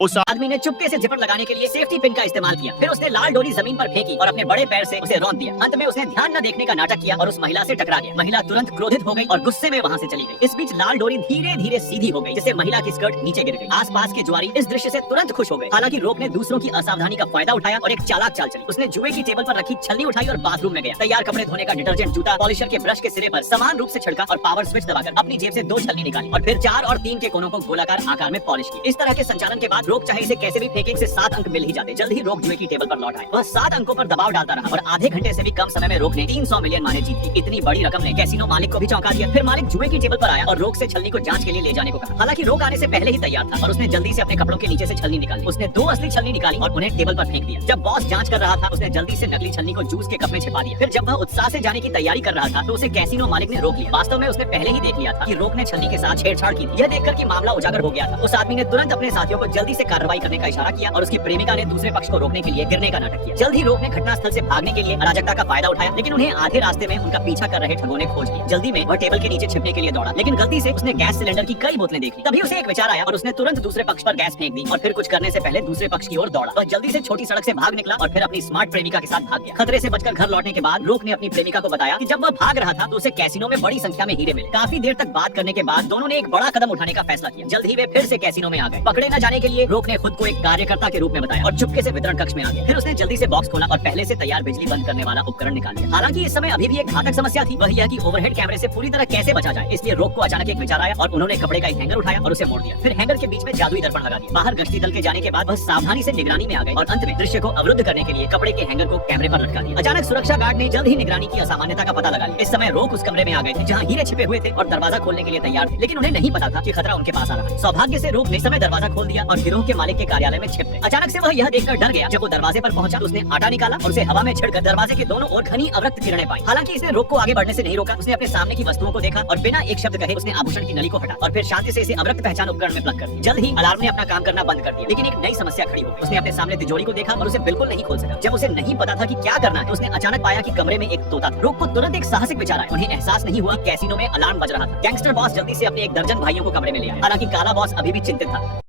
उस आदमी ने चुपके से झपट लगाने के लिए सेफ्टी पिन का इस्तेमाल किया। फिर उसने लाल डोरी जमीन पर फेंकी और अपने बड़े पैर से उसे रौंद दिया। अंत में उसने ध्यान न देखने का नाटक किया और उस महिला से टकरा गया। महिला तुरंत क्रोधित हो गई और गुस्से में वहाँ से चली गई। इस बीच लाल डोरी धीरे धीरे सीधी हो गई, जिससे महिला की स्कर्ट नीचे गिर गई। आसपास के जुआरी इस दृश्य से तुरंत खुश हो गए। हालांकि रोक ने दूसरों की असावधानी का फायदा उठाया और एक चालाक चाल चली। उसने जुए की टेबल पर रखी छलनी उठाई और बाथरूम में गया। तैयार कपड़े धोने का डिटर्जेंट, जूता, पॉलिशर के ब्रश के सिरे पर समान रूप से छिड़का और पावर स्विच दबाकर अपनी जेब से 2 छलनी निकाली और फिर 4 और 3 के कोनों को गोलाकार आकार में पॉलिश की। इस तरह के संचालन के बाद रोक चाहे इसे कैसे भी फेंके, से 7 अंक मिल ही जाते। जल्द ही रोक जुए की टेबल पर लौट आए। वह 7 अंकों पर दबाव डालता रहा और आधे घंटे से भी कम समय में रोक ने 300 मिलियन माने जीत ली। इतनी बड़ी रकम ने कैसीनो मालिक को भी चौंका दिया। फिर मालिक जुए की टेबल पर आया और रोक से छलनी को जांच के लिए ले जाने को कहा। हालांकि रोक आने से पहले ही तैयार था और उसने जल्दी से अपने कपड़ों के नीचे से छलनी निकाली। उसने 2 असली छलनी निकाली और उन्हें टेबल पर फेंक दिया। जब बॉस जांच कर रहा था, उसने जल्दी से नकली छलनी को जूस के कप में छिपा दिया। फिर जब वह उत्साह से जाने की तैयारी कर रहा था, तो उसे कैसीनो मालिक ने रोक लिया। वास्तव में उसने पहले ही देख लिया था कि रोक ने छलनी के साथ छेड़छाड़ की थी। यह देखकर कि मामला उजागर हो गया था, उस आदमी ने तुरंत अपने साथियों को जल्दी से कार्रवाई करने का इशारा किया और उसकी प्रेमिका ने दूसरे पक्ष को रोकने के लिए गिरने का नाटक किया। जल्द ही रोक ने घटनास्थल से भागने के लिए अराजकता का फायदा उठाया, लेकिन उन्हें आधे रास्ते में उनका पीछा कर रहे ठगों ने खोज लिया। जल्दी में वह टेबल के नीचे छिपने के लिए दौड़ा, लेकिन गलती से उसने गैस सिलेंडर की कई बोतलें देख ली। तभी उसे एक विचार आया और उसने तुरंत दूसरे पक्ष पर गैस फेंक दी और फिर कुछ करने से पहले दूसरे पक्ष की ओर दौड़ा। वह जल्दी से छोटी सड़क से भाग निकला और फिर अपनी स्मार्ट प्रेमिका के साथ भाग गया। खतरे से बचकर घर लौटने के बाद रोक ने अपनी प्रेमिका को बताया कि जब वह भाग रहा था तो उसे कैसीनो में बड़ी संख्या में हीरे मिले। काफी देर तक बात करने के बाद दोनों ने एक बड़ा कदम उठाने का फैसला किया। जल्द ही वे फिर से कैसीनो में आ गए। पकड़े न जाने के लिए रोक ने खुद को एक कार्यकर्ता के रूप में बताया और चुपके से वितरण कक्ष में आ गया। फिर उसने जल्दी से बॉक्स खोला और पहले से तैयार बिजली बंद करने वाला उपकरण निकाल लिया। हालांकि इस समय अभी भी एक घातक समस्या थी, वह यह कि ओवरहेड कैमरे से पूरी तरह कैसे बचा जाए। इसलिए रोक को अचानक एक विचार आया और उन्होंने कपड़े का एक हैंगर उठाया और उसे मोड़ दिया। फिर हैंगर के बीच में जादुई दर्पण लगा दिया। बाहर गश्ती दल के जाने के बाद वह सावधानी से निगरानी में आ गए और अंत में दृश्य को अवरुद्ध करने के लिए कपड़े के हैंगर को कैमरे पर लटका दिया। अचानक सुरक्षा गार्ड ने जल्द ही निगरानी की असामान्यता का पता लगा लिया। इस समय रोक उस कमरे में आ गए थे जहाँ हीरे छिपे हुए थे और दरवाजा खोलने के लिए तैयार थे, लेकिन उन्हें नहीं पता था कि खतरा उनके पास आ रहा है। सौभाग्य से रोक ने समय दरवाजा खोल दिया और गिरोह के मालिक के कार्यालय में छिप गए। अचानक से वह यह देखकर डर गया। जब वो दरवाजे पर पहुंचा, उसने आटा निकाला और उसे हवा में छिड़कर दरवाजे के दोनों ओर घनी अवरक्त किरणें पाई। हालांकि इसने रोक को आगे बढ़ने से नहीं रोका। उसने अपने सामने की वस्तुओं को देखा और बिना एक शब्द कहे उसने आभूषण की नली को हटा और फिर शांति से इसे अवरक्त पहचान उपकरण में प्लग कर दिया। जल्द ही अलार्म ने अपना काम करना बंद कर दिया, लेकिन एक नई समस्या खड़ी हो गई। उसने अपने सामने तिजोरी को देखा और उसे बिल्कुल नहीं खोल सका। जब उसे नहीं पता था कि क्या करना है, तो उसने अचानक पाया कि कमरे में एक तोता था। रोक को तुरंत एक साहसिक विचार आया। उन्हें एहसास नहीं हुआ कैसीनो में अलार्म बज रहा था। गैंगस्टर बॉस जल्दी से अपने 1 दर्जन भाइयों को कमरे में ले आया। हालांकि काला बॉस अभी भी चिंतित था।